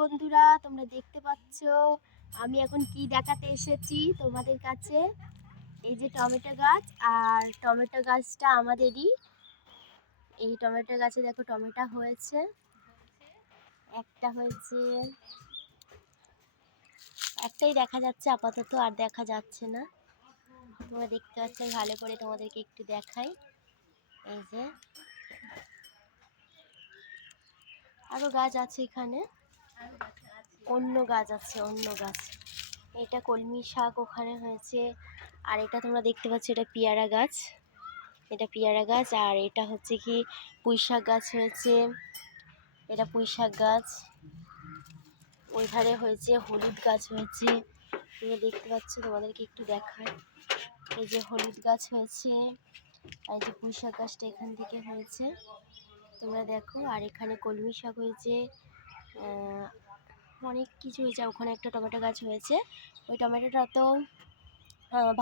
বন্ধুরা, তোমরা দেখতে পাচ্ছ আমি এখন কি দেখাতে এসেছি তোমাদের কাছে। এই যে টমেটো গাছ, আর টমেটো গাছটা আমাদেরই। এই টমেটো গাছে দেখো টমেটো হয়েছে, একটা হয়েছে, একটাই দেখা যাচ্ছে আপাতত, আর দেখা যাচ্ছে না। তোমরা দেখতে পাচ্ছ, ভালো করে তোমাদেরকে একটু দেখাই। এই যে আরো গাছ আছে এখানে, অন্য গাছ আছে, অন্য গাছ। এটা কলমি শাক ওখানে হয়েছে, আর এটা তোমরা দেখতে পাচ্ছ এটা পেয়ারা গাছ, এটা পেয়ারা গাছ। আর এটা হচ্ছে কি পুঁই শাক গাছ হয়েছে, এটা পুঁই শাক গাছ। ওই ধারে হয়েছে হলুদ গাছ হয়েছে, তোমরা দেখতে পাচ্ছ, তোমাদেরকে একটু দেখায়। এই যে হলুদ গাছ হয়েছে, আর এই যে পুঁই শাক গাছটা এখান থেকে হয়েছে, তোমরা দেখো। আর এখানে কলমি শাক হয়েছে, অনেক কিছু হয়েছে। ওখানে একটা টমেটো গাছ হয়েছে, ওই টমেটোটা তো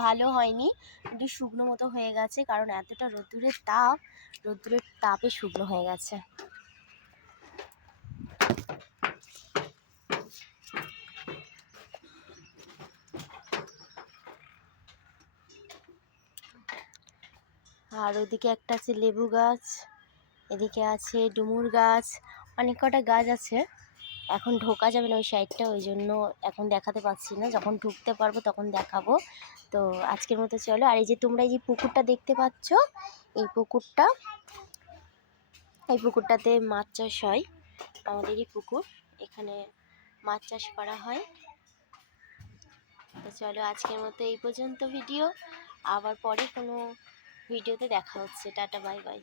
ভালো হয়নি, একটু শুকনো মতো হয়ে গেছে, কারণ এতটা রোদ্দুরের তাপে শুকনো হয়ে গেছে। আর ওদিকে একটা আছে লেবু গাছ, এদিকে আছে ডুমুর গাছ, অনেক কটা গাছ আছে। এখন ঢোকা যাবে না ওই সাইডটা, ওই জন্য এখন দেখাতে পাচ্ছি না, যখন ঢুকতে পারবো তখন দেখাবো। তো আজকের মতো চলো। আর এই যে তোমরা এই যে পুকুরটা দেখতে পাচ্ছ, এই পুকুরটাতে মাছ চাষ হয়, আমাদেরই পুকুর, এখানে মাছ চাষ করা হয়। তো চলো, আজকের মতো এই পর্যন্ত ভিডিও, আবার পরে কোনো ভিডিওতে দেখা হচ্ছে। Tata, bye bye.